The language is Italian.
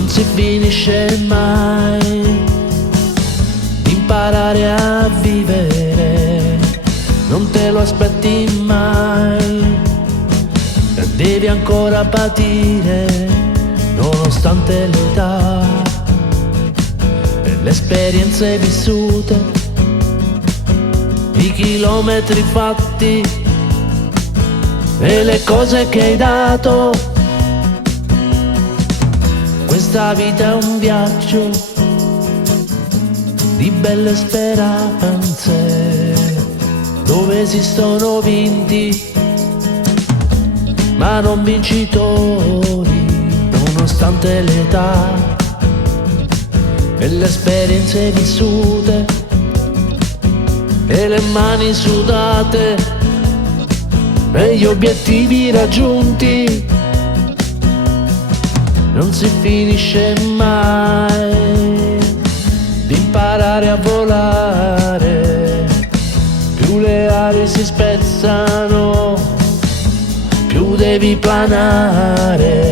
non si finisce mai di imparare a vivere, non te lo aspetti mai, devi ancora patire nonostante l'età e le esperienze vissute, i chilometri fatti e le cose che hai dato. Questa vita è un viaggio di belle speranze, dove esistono vinti ma non vincitori, nonostante l'età e le esperienze vissute e le mani sudate e gli obiettivi raggiunti. Non si finisce mai di imparare a volare, più le ali si spezzano, più devi planare.